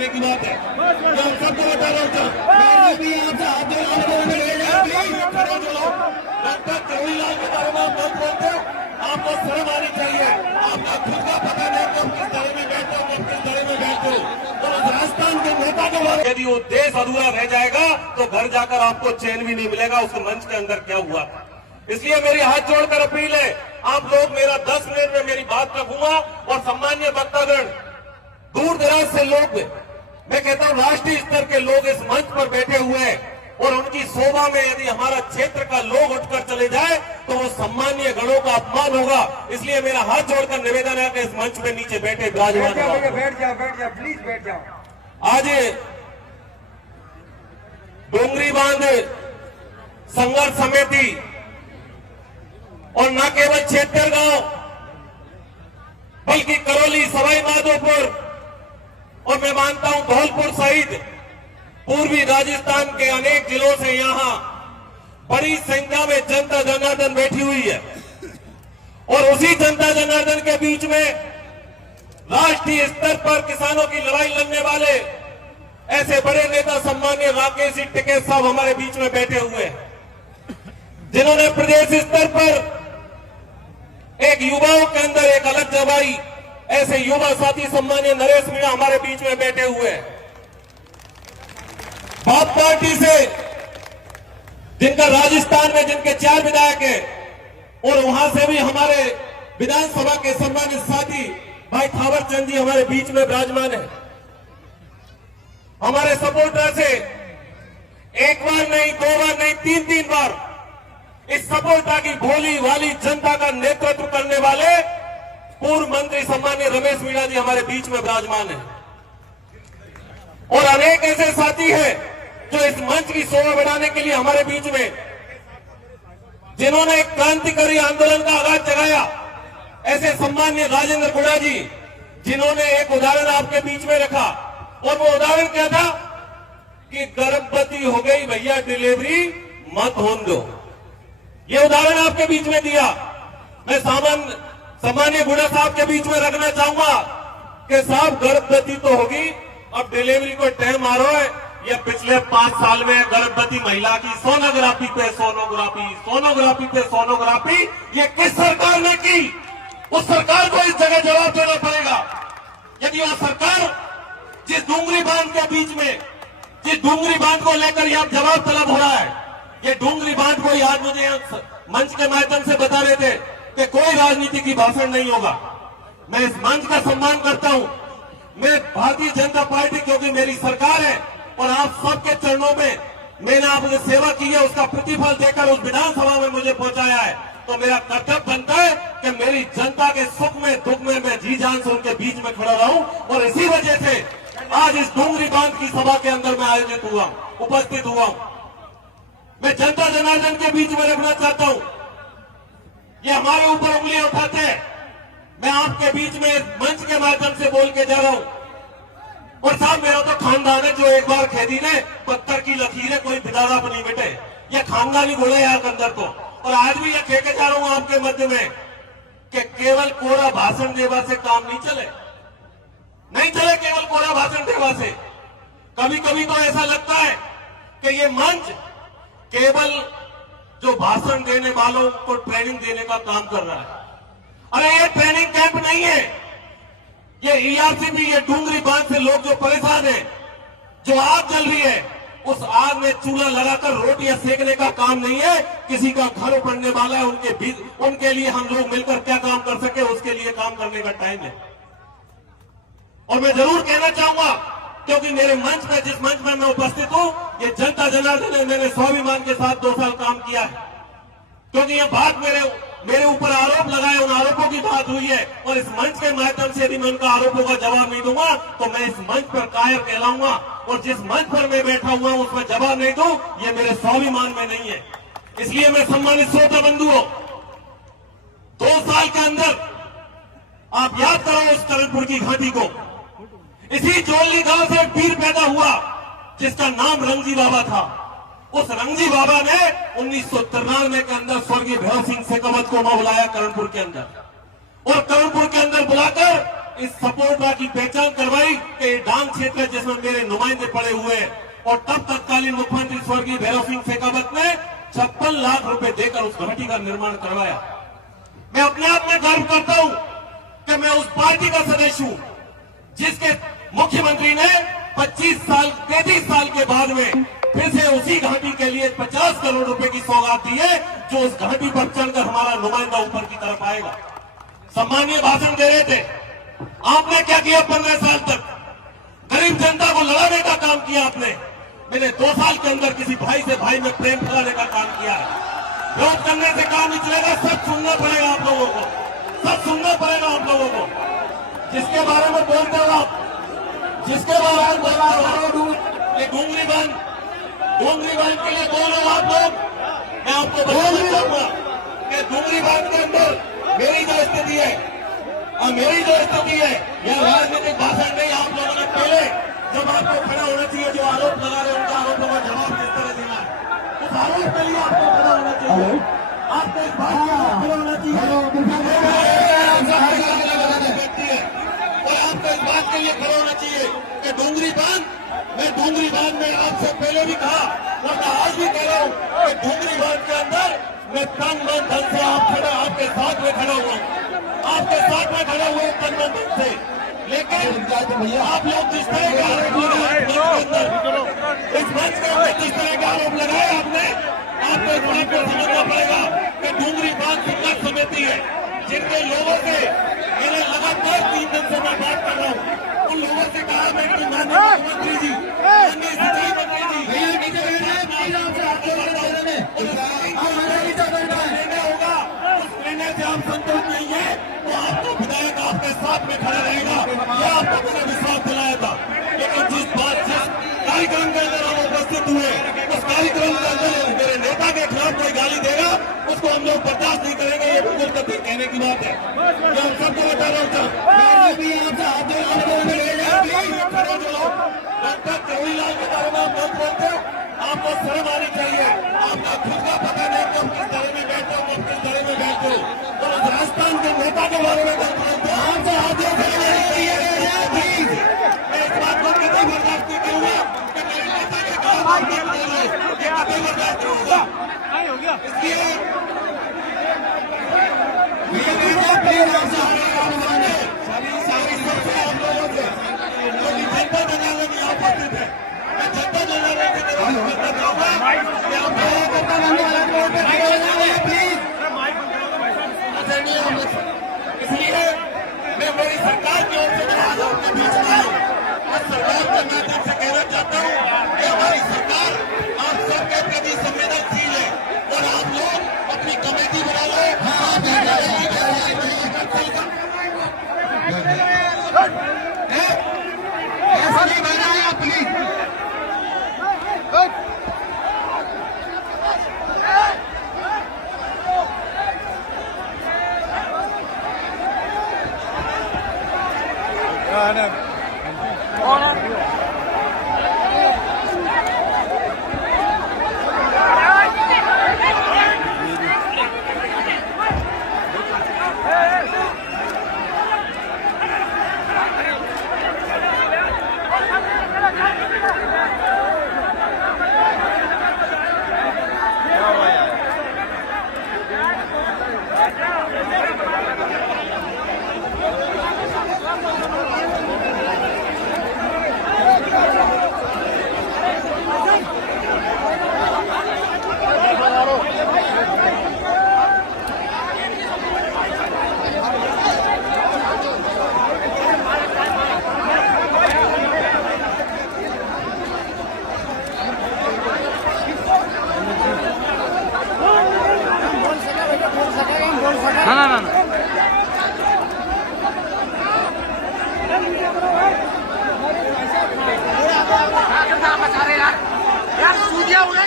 कहने की बात है। मैं आप सबको बता रहा हूँ, डॉक्टर जवाहरलाल के बारे में आप मत बोलते, आपको शर्म आनी चाहिए। आपका खुद का पता नहीं कब किस तरह में बैठो, कब किस तरह में बैठो। तो राजस्थान के नेता के बारे में यदि वो देश अधूरा रह जाएगा तो घर जाकर आपको चैन भी नहीं मिलेगा उस मंच के अंदर क्या हुआ। इसलिए मेरी हाथ जोड़कर अपील है, आप लोग मेरा 10 मिनट में मेरी बात रखूंगा और सम्मान्य वक्तागण, दूर दराज से लोग, मैं कहता हूं राष्ट्रीय स्तर के लोग इस मंच पर बैठे हुए हैं और उनकी शोभा में यदि हमारा क्षेत्र का लोग उठकर चले जाए तो वो सम्मानीय गणों का अपमान होगा। इसलिए मेरा हाथ जोड़कर निवेदन है कि इस मंच में नीचे बैठे विराजमान बैठ जाओ प्लीज बैठ जाओ। आज डोंगरी बांध संघर्ष समिति और न केवल छेत्तरगांव बल्कि करौली, सवाई माधोपुर और मैं मानता हूं धौलपुर सहित पूर्वी राजस्थान के अनेक जिलों से यहां बड़ी संख्या में जनता जनार्दन बैठी हुई है और उसी जनता जनार्दन के बीच में राष्ट्रीय स्तर पर किसानों की लड़ाई लड़ने वाले ऐसे बड़े नेता सम्मान्य राकेश टिकैत साहब हमारे बीच में बैठे हुए हैं, जिन्होंने प्रदेश स्तर पर एक युवाओं के अंदर एक अलग जगाई। ऐसे युवा साथी सम्मान्य नरेश मीणा हमारे बीच में बैठे हुए हैं, आप पार्टी से जिनका राजस्थान में जिनके 4 विधायक हैं और वहां से भी हमारे विधानसभा के सम्मानित साथी भाई थावर चंद जी हमारे बीच में विराजमान है। हमारे सपोर्टर से एक बार नहीं, 2 बार नहीं, 3 बार इस सपोर्टर की भोली वाली जनता का नेतृत्व करने वाले पूर्व मंत्री सम्मान्य रमेश मीणा जी हमारे बीच में विराजमान है और अनेक ऐसे साथी हैं जो इस मंच की शोभा बढ़ाने के लिए हमारे बीच में, जिन्होंने एक क्रांतिकारी आंदोलन का आगाज जगाया, ऐसे सम्मान्य राजेंद्र गुड़ा जी, जिन्होंने एक उदाहरण आपके बीच में रखा और वो उदाहरण क्या था कि गर्भवती हो गई भैया डिलीवरी मत होने दो। ये उदाहरण आपके बीच में दिया। मैं सम्मान्य गुड़ा साहब के बीच में रखना चाहूंगा कि साहब गर्भवती तो होगी, अब डिलीवरी को टाइम आ रहा है। ये पिछले 5 साल में गर्भवती महिला की सोनोग्राफी पे सोनोग्राफी ये किस सरकार ने की? उस सरकार को इस जगह जवाब देना पड़ेगा। यदि वह सरकार जिस डूंगरी बांध के बीच में, जिस डूंगरी बांध को लेकर यह जवाब तलब हो रहा है, ये डूंगरी बांध को आज मुझे मंच के माध्यम से बता रहे थे कि कोई राजनीति की भाषण नहीं होगा। मैं इस मंच का सम्मान करता हूं। मैं भारतीय जनता पार्टी, क्योंकि मेरी सरकार है और आप सबके चरणों में मैंने आपने सेवा की है, उसका प्रतिफल देकर उस विधानसभा में मुझे पहुंचाया है, तो मेरा कर्तव्य बनता है कि मेरी जनता के सुख में दुख में मैं जी जान से उनके बीच में खड़ा रहूं और इसी वजह से आज इस डूंगरी बांध की सभा के अंदर मैं आयोजित हुआ, उपस्थित हुआ। मैं जनता जनार्दन के बीच में रखना चाहता हूं। ये हमारे ऊपर उंगलियां उठाते हैं, मैं आपके बीच में मंच के माध्यम से बोल के जा रहा हूं। और साहब मेरा तो खानदान है जो एक बार खेदी ने पत्थर की लकीरें कोई बिदारा पर नहीं मिटे, ये खानदानी घोड़े यहाँ के अंदर तो। और आज भी ये कह के जा रहा हूं आपके मध्य में कि केवल कोरा भाषण देवा से काम नहीं चले, नहीं चले केवल कोरा भाषण देवा से। कभी कभी तो ऐसा लगता है कि ये मंच केवल जो भाषण देने वालों को ट्रेनिंग देने का काम कर रहा है। अरे ये ट्रेनिंग कैंप नहीं है, ये ईआरसीबी, ये डूंगरी बांध से लोग जो परेशान हैं, जो आग जल रही है, उस आग में चूल्हा लगाकर रोटियां सेकने का काम नहीं है। किसी का घर पड़ने वाला है, उनके लिए हम लोग मिलकर क्या काम कर सके उसके लिए काम करने का टाइम है। और मैं जरूर कहना चाहूंगा, क्योंकि मेरे मंच में, जिस मंच में मैं उपस्थित हूं, ये जनता जनार्दन ने मैंने स्वाभिमान के साथ 2 साल काम किया है। क्योंकि ये बात मेरे ऊपर आरोप लगाए, उन आरोपों की बात हुई है और इस मंच के माध्यम से यदि मैं उनका आरोपों का जवाब नहीं दूंगा तो मैं इस मंच पर कायर कहलाऊंगा और जिस मंच पर मैं बैठा हुआ हूं उसमें जवाब नहीं दूं, ये मेरे स्वाभिमान में नहीं है। इसलिए मैं सम्मानित श्रोता बंधुओं, 2 साल के अंदर आप याद करो उस करणपुर की घाटी को। इसी जोली गांव से एक वीर पैदा हुआ जिसका नाम रंगजी बाबा था। उस रंगजी बाबा ने 1993 के अंदर स्वर्गीय भैरव सिंह शेखावत को बुलाया करणपुर के अंदर, और करणपुर के अंदर बुलाकर इस सपोर्टा की पहचान करवाई कि ये डांग क्षेत्र है जिसमें मेरे नुमाइंदे पड़े हुए हैं। और तब तत्कालीन मुख्यमंत्री स्वर्गीय भैरव सिंह शेखावत ने 56 लाख रुपए देकर उस घाटी का निर्माण करवाया। मैं अपने आप में गर्व करता हूं कि मैं उस पार्टी का सदस्य हूं जिसके मुख्यमंत्री ने 33 साल के बाद में फिर से उसी घाटी के लिए 50 करोड़ रुपए की सौगात दी है, जो उस घाटी पर चढ़कर हमारा नुमाइंदा ऊपर की तरफ आएगा। सम्मानीय भाषण दे रहे थे, आपने क्या किया 15 साल तक? गरीब जनता को लड़ाने का काम किया आपने। मैंने 2 साल के अंदर किसी भाई से भाई में प्रेम फैलाने का काम किया है। विरोध करने से काम नहीं चलेगा, सब सुनना पड़ेगा आप लोगों को, सब सुनना पड़ेगा आप लोगों को। जिसके बारे में बोलते हो आप, जिसके बारे में बोल रहे हो, ये डूंगरी बांध के लिए बोल रहे हो आप लोग। मैं आपको बताना चाहूंगा कि डूंगरी बांध के अंदर मेरी जो स्थिति है और मेरी जो स्थिति है, यह राजनीतिक भाषण नहीं। आप लोगों ने पहले जब आपको खड़ा होना चाहिए, जो आरोप लगा रहे हैं उनका आरोपों का जवाब किस तरह देना है, उस आरोप के लिए आपको खड़ा होना चाहिए। आपको इस बात का खड़ा होना चाहिए और आपको इस बात के लिए खड़ा होना चाहिए कि डूंगरी बांध, मैं डूंगरी बांध में आपसे पहले भी कहा और मैं आज भी कह रहा हूं कि डूंगरी बांध के अंदर मैं तन मन धन से आपके साथ में खड़ा हुआ हूं, आपके साथ में खड़ा हुआ तन मन धन से। लेकिन आप लोग जिस तरह के आरोप लगाए इस मंच के अंदर, जिस तरह के आरोप लगाए आपने, आपको इस बात को समझना पड़ेगा कि डूंगरी बांध संघर्ष समिति है, जिनके लोगों से मैंने लगातार 3 दिन से मैं बात कर रहा हूँ। उन लोगों से कहा मैं कि माननीय मुख्यमंत्री जी, माननीय सिंचाई मंत्री जी, निर्णय होगा, उस निर्णय से आप संतुष्ट नहीं है तो आपको विधायक आपके साथ में खड़ा रहेगा, यह आपको मैंने विश्वास दिलाया था। लेकिन जिस कार्यक्रम के अंदर हम उपस्थित हुए, उस कार्यक्रम के अंदर मेरे नेता के खिलाफ कोई गाली देगा, उसको हम लोग बर्दाश्त नहीं करेंगे। ये बिल्कुल कभी कहने की बात है, मैं हम सबको बता रहा हूँ। डॉक्टर जवाहरलाल के बारे में आप बहुत बोलते हो, आपको शर्म आनी चाहिए। आपका खुद का पता नहीं कि हम किस तरह में बैठे हो, हम किस तरह में बैठे हो। तो राजस्थान के नेता के बारे में बात बोलते हो, आपसे आगे मैं इस बात को कभी बर्दाश्त नहीं करूंगा कि मेरे नेता के खिलाफ आप बात बोल रहे हो, ये कभी बर्दाश्त नहीं होगा। इसलिए सारी सबसे आप लोगों से क्योंकि जनता जनाने में आप उपस्थित है, मैं जनता जनाने से निवेदन करना चाहूंगा कि आप इसलिए मैं मेरी सरकार की ओर से मैं आज आपके बीच में आई और सरकार के माध्यम से कहना चाहता हूँ कि हमारी सरकार आप सबके प्रति संवेदनशील है और आप लोग अपनी कमेटी बना लो। ऐसा नहीं बना है प्लीज। यार सूदिया उड़ा